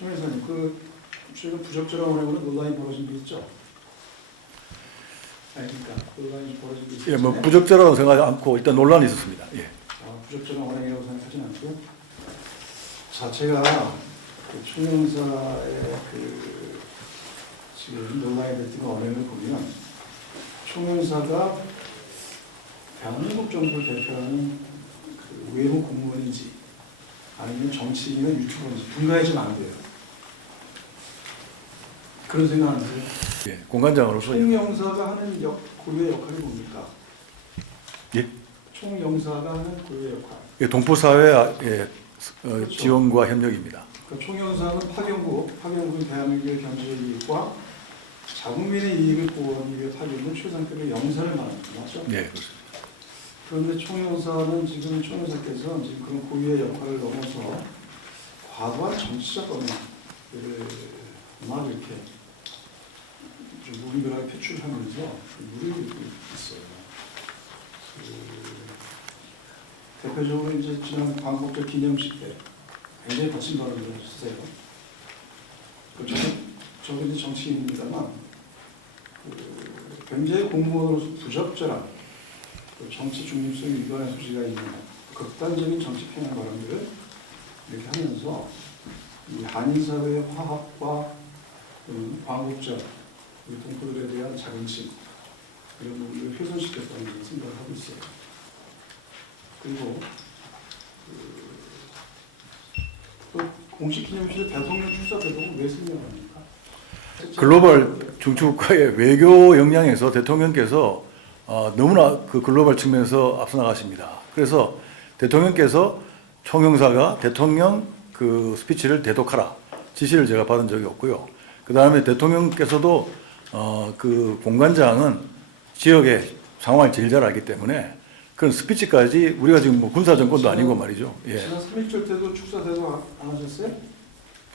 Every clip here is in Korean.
송 회장님, 최근 부적절한 운행으로 논란이 벌어진 게 있죠? 아닙니까? 논란이 벌어진 게 있죠? 예, 뭐 부적절하다고 생각하지 않고 일단 논란이 있었습니다. 예. 부적절한 운행이라고 생각하지는 않고요. 자, 제가 총영사의 지금 논란이 됐던 언행을 보면 총영사가 대한민국 정부를 대표하는 외무 공무원인지 아니면 정치인이나 유튜버인지 분가해지면 안 돼요. 그런 생각 안 드세요? 예, 공관장으로서 총영사가 하는 고유의 역할이 뭡니까? 예, 총영사가 하는 고유의 역할. 예, 동포사회 그렇죠. 지원과 협력입니다. 그러니까 총영사는 파견국인 대한민국의 경제적 이익과 자국민의 이익을 보호하기 위해 타결된 최상급의 영사를 말합니다. 맞죠? 네, 그렇습니다. 그런데 총영사는 지금 총영사께서 지금 그런 고유의 역할을 넘어서 과도한 정치적 언어를 막 이렇게 좀 무리하게 표출하면서 무리를 일으키고 있어요. 대표적으로 이제 지난 광복절 기념식 때 굉장히 거친 발언을 했어요. 저도 이제 정치인입니다만 굉장히 공무원으로서 부적절한 정치 중립성 위반의 소지가 있는 극단적인 정치 편향 발언들을 이렇게 하면서 이 한인 사회의 화합과 광복절 우리 동포들에 대한 자긍심 이런 부분을 훼손시켰다는 생각을 하고 있어요. 그리고 또 공식 기념식에 대통령 출사 대통령 왜 승명합니까? 글로벌 중추국가의 외교 역량에서 대통령께서 너무나 그 글로벌 측면에서 앞서 나가십니다. 그래서 대통령께서 총영사가 대통령 그 스피치를 대독하라 지시를 제가 받은 적이 없고요. 그 다음에 대통령께서도 그 공관장은 지역의 상황을 제일 잘 알기 때문에 그런 스피치까지 우리가 지금 뭐 군사정권도 아니고 말이죠. 예. 지난 3.1절 때도 축사 대도 안 하셨어요?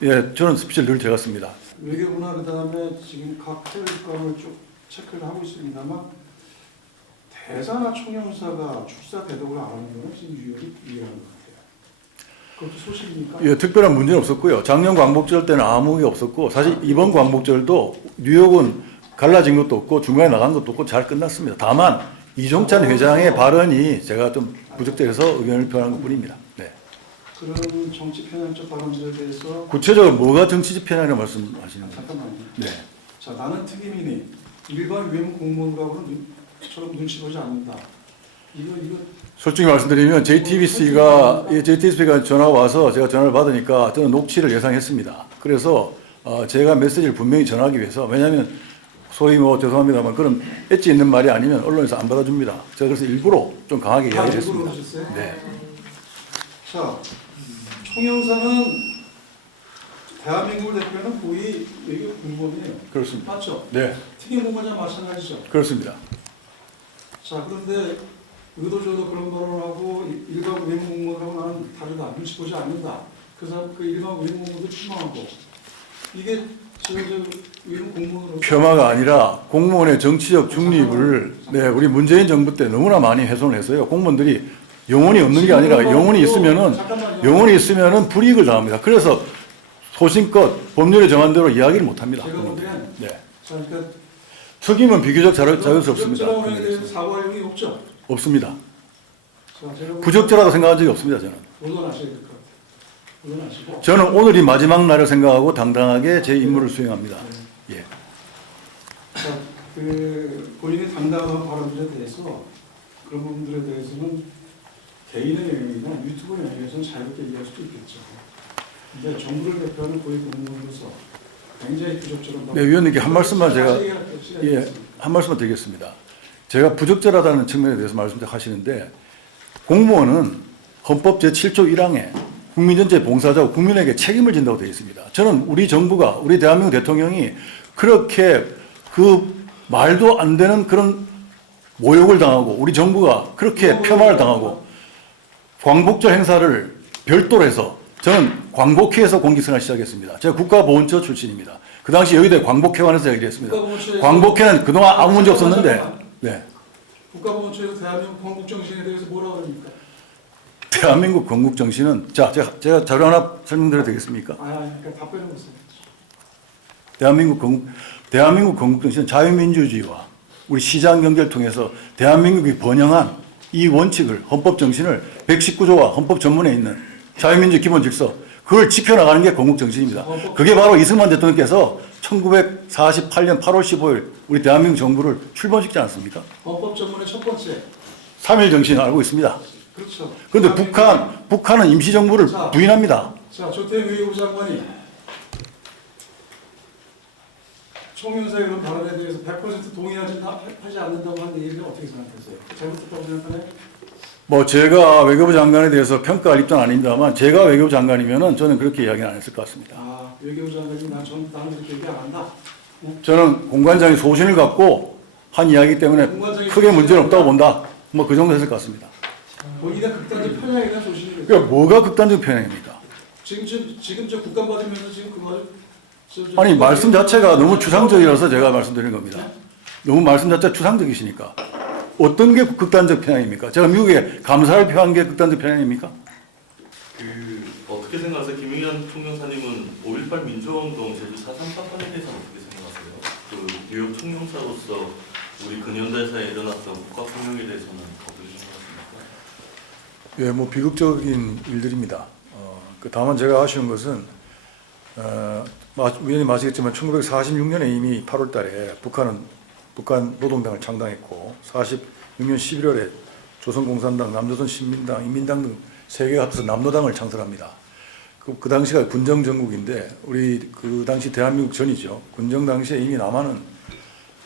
예, 저는 스피치를 늘 제가 씁니다. 외교부나 그 다음에 지금 각 해외 국가를 쭉 체크를 하고 있습니다만 대사나 총영사가 축사 대독을 안 하는 건 지금 유일한 것 같아요. 그것도 소식입니까? 예, 특별한 문제는 없었고요. 작년 광복절 때는 아무 게 없었고 사실 이번 광복절도 뉴욕은 갈라진 것도 없고 중간에 나간 것도 없고 잘 끝났습니다. 다만 이종찬 회장의 발언이 제가 좀 부적절해서 의견을 표현한 것뿐입니다. 네. 그런 정치 편향적 발언들에 대해서 구체적으로 뭐가 정치적 편향이라고 말씀하시는 거예요? 잠깐만요. 네. 자, 나는 특임이니 일반 외무 공무원하고는 처럼 눈치 보지 않는다. 이거 솔직히 말씀드리면 JTBC가 전화가 와서 제가 전화를 받으니까 저는 녹취를 예상했습니다. 그래서 제가 메시지를 분명히 전하기 위해서 왜냐하면 소위 뭐 죄송합니다만 그런 엣지 있는 말이 아니면 언론에서 안 받아줍니다. 제가 그래서 일부러 좀 강하게 이야기를 했습니다. 하셨어요? 네. 자, 총영사는 대한민국을 대표하는 고위 외교 공무원이에요. 그렇습니다. 맞죠? 네. 특임 공무원이랑 마찬가지죠. 그렇습니다. 자, 그런데 의도적으로 그런 발언을 하고 일반 외무 공무원하고 나는 다르다. 눈치 보지 않는다. 그래서 그 일반 외무 공무원도 추방하고 이게 저 외무 공무원으로 폄하가 아니라 공무원의 정치적 중립을 네, 우리 문재인 정부 때 너무나 많이 훼손을 했어요. 공무원들이 영혼이 없는 게 아니라 영혼이 있으면은 불이익을 당합니다. 그래서 소신껏 법률에 정한 대로 이야기를 못 합니다. 제가 보기엔 네. 자, 그러니까 특임은 비교적 자연스럽습니다. 부적절한 운행에 대해서 사과할 용이 없죠. 없습니다. 자, 제가 부적절하다 생각한 적이 없습니다. 저는. 물러나셔야 될 것 같아요. 물러나시고. 저는 오늘이 마지막 날을 생각하고 당당하게 제 임무를 수행합니다. 예. 자, 본인이 당당한 발언들에 대해서 그런 부분들에 대해서는 개인의 영역이나 유튜브 영역에서는 자유롭게 얘기할 수도 있겠죠. 근데 정부를 대표하는 고위 공무원으로서 굉장히 부적절한 네, 위원님께 한 말씀만 제가 한 말씀만 드리겠습니다. 제가 부적절하다는 측면에 대해서 말씀하시는데 공무원은 헌법 제7조 1항에 국민 전체 봉사자고 국민에게 책임을 진다고 되어 있습니다. 저는 우리 정부가 우리 대한민국 대통령이 그렇게 그 말도 안 되는 그런 모욕을 당하고 우리 정부가 그렇게 폄하를 당하고 광복절 행사를 별도로 해서 저는 광복회에서 공직생활 시작했습니다. 제가 국가보훈처 출신입니다. 그 당시 여의도에 광복회관에서 얘기를 했습니다. 광복회는 그동안 아무 문제 없었는데 네. 국가보훈처에서 대한민국 광복정신에 대해서 뭐라고 합니까? 대한민국 건국 정신은 제가 자료 하나 설명드려도 되겠습니까? 그러니까 답변해 보세요. 대한민국 건국 정신은 자유민주주의와 우리 시장 경제를 통해서 대한민국이 번영한 이 원칙을 헌법 정신을 119조와 헌법 전문에 있는 자유민주 기본 질서 그걸 지켜나가는 게 건국 정신입니다. 그게 바로 이승만 대통령께서 1948년 8월 15일 우리 대한민국 정부를 출범시키지 않았습니까? 헌법 전문의 첫 번째. 3일 정신을 알고 있습니다. 그렇죠. 그런데 북한은 임시정부를 부인합니다. 자, 조태인 외교부 장관이 총영사의 그런 발언에 대해서 100% 동의하지 않는다고 하는 얘기를 어떻게 생각하세요? 잘못했다고 생각하나요? 뭐 제가 외교부 장관에 대해서 평가할 입장은 아닙니다만 제가 외교부 장관이면은 저는 그렇게 이야기는 안 했을 것 같습니다. 외교부 장관이 나는 그렇게 얘기 안 한다. 저는 공관장이 소신을 갖고 한 이야기 때문에 크게 문제는 없다고 본다. 뭐 그 정도 했을 것 같습니다. 본인의 극단적 편향에 대한 소신이. 그러니까 뭐가 극단적 편향입니까? 지금 저 국감 받으면서 지금 그거 아니 말씀 자체가 너무 추상적이라서 제가 말씀드리는 겁니다. 너무 말씀 자체가 추상적이시니까 어떤 게 극단적 편향입니까? 제가 미국에 감사를 표한 게 극단적 편향입니까? 어떻게 생각하세요? 김영현 총영사님은 5.18 민주화운동 제주 4.3 사건에 대해서는 어떻게 생각하세요? 그 뉴욕 총영사로서 우리 근현대사에 일어났던 국가폭력에 대해서는 어떻게 생각하십니까? 예, 뭐 비극적인 일들입니다. 다만 제가 아쉬운 것은 위원님 아시겠지만 1946년에 이미 8월달에 북한 노동당을 창당했고 46년 11월에 조선공산당, 남조선 신민당, 인민당 등 세 개가 합쳐서 남노당을 창설합니다. 그 당시가 군정 정국인데 우리 그 당시 대한민국 전이죠. 군정 당시에 이미 남한은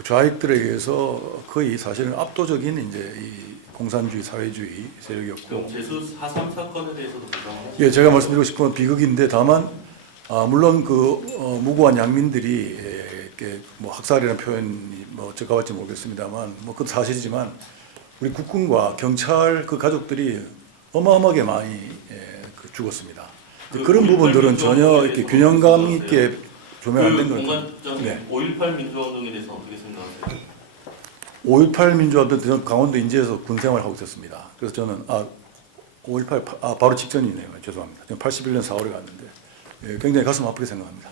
좌익들에 의해서 거의 사실은 압도적인 이제 이 공산주의 사회주의 세력이었고. 그럼 제수 4.3 사건에 대해서도 부정하시나요? 예, 제가 말씀드리고 싶은 건 비극인데 다만 물론 무고한 양민들이 이렇게 뭐 학살이라는 표현이 뭐 적합할지 모르겠습니다만 뭐 그것도 사실이지만 우리 국군과 경찰 그 가족들이 어마어마하게 많이 죽었습니다. 그런 부분들은 전혀 이렇게 균형감 있게 조명 안 된 것 같아요. 네. 5.18 민주화운동에 대해서 어떻게 생각하세요? 5.18 민주화운동 저는 강원도 인제에서 군 생활을 하고 있었습니다. 그래서 저는 5.18 바로 직전이네요. 죄송합니다. 저는 81년 4월에 갔는데 굉장히 가슴 아프게 생각합니다.